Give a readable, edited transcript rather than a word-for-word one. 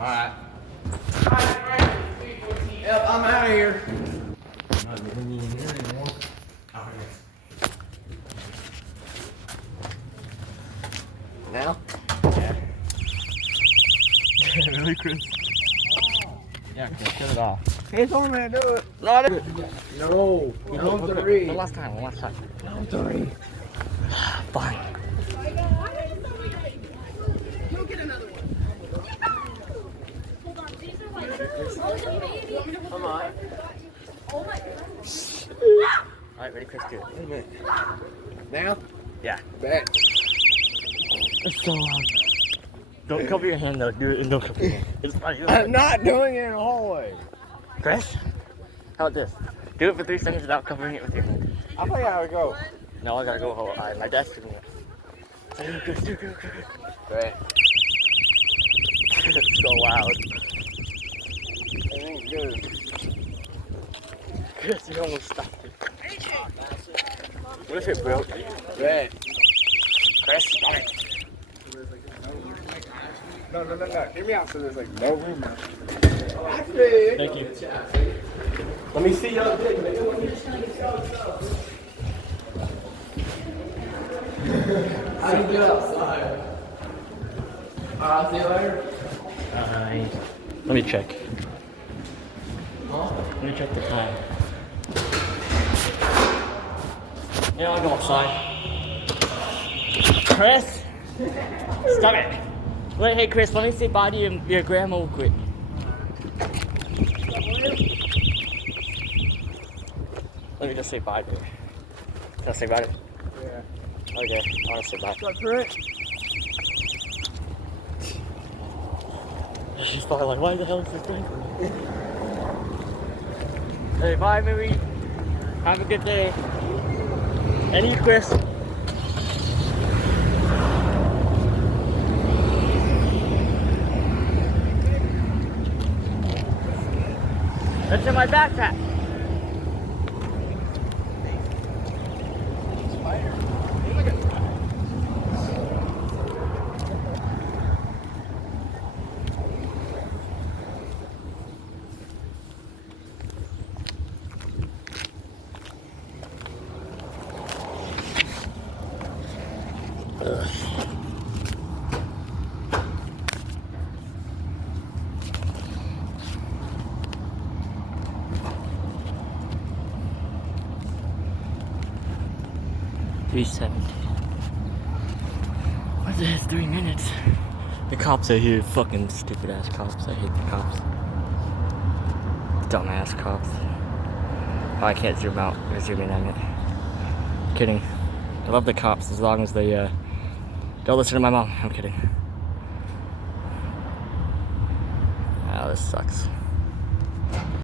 Alright. Yep, I'm out of here. Not living in here anymore. Now? Yeah. Really, Chris? Yeah, just cut it off. He told me to do it. Not it. No. No three. One last time, one last time. No three. Fine. You'll get another one. Come on. Alright, ready, Chris, do it. Wait a minute. Now? Yeah. Bet. It's so long. Don't cover your hand though, do it and don't cover your hand. It's funny. I'm not doing it in the hallway. Chris, how about this? Do it for 3 seconds without covering it with your hand. I think I would go. No, I gotta go home. My desk is Chris, do it. Bet. It's so loud. It ain't good. Chris, you almost stopped it. What if it broke? Bet. Chris, stop it. No. Hear me out so there's like no room. Thank you. Let me see y'all dick, nigga. I didn't get outside. See you later. Let me check. Let me check the time. Yeah, I'll go outside. Chris! Stop it! Wait, hey Chris, let me say bye to your grandma real quick. Let me just say bye to her. Can I say bye to her? Yeah. Okay, I want to say bye. What's up, She's probably like, why the hell is this thing? Hey, bye, Marie. Have a good day. And you, Chris. That's in my backpack. Ugh. $3.70. What the heck, 3 minutes? The cops are here, fucking stupid ass cops. I hate the cops. Dumb ass cops. Oh, I can't zoom out or zoom in on it. Kidding. I love the cops as long as they don't listen to my mom. I'm kidding. Oh, this sucks.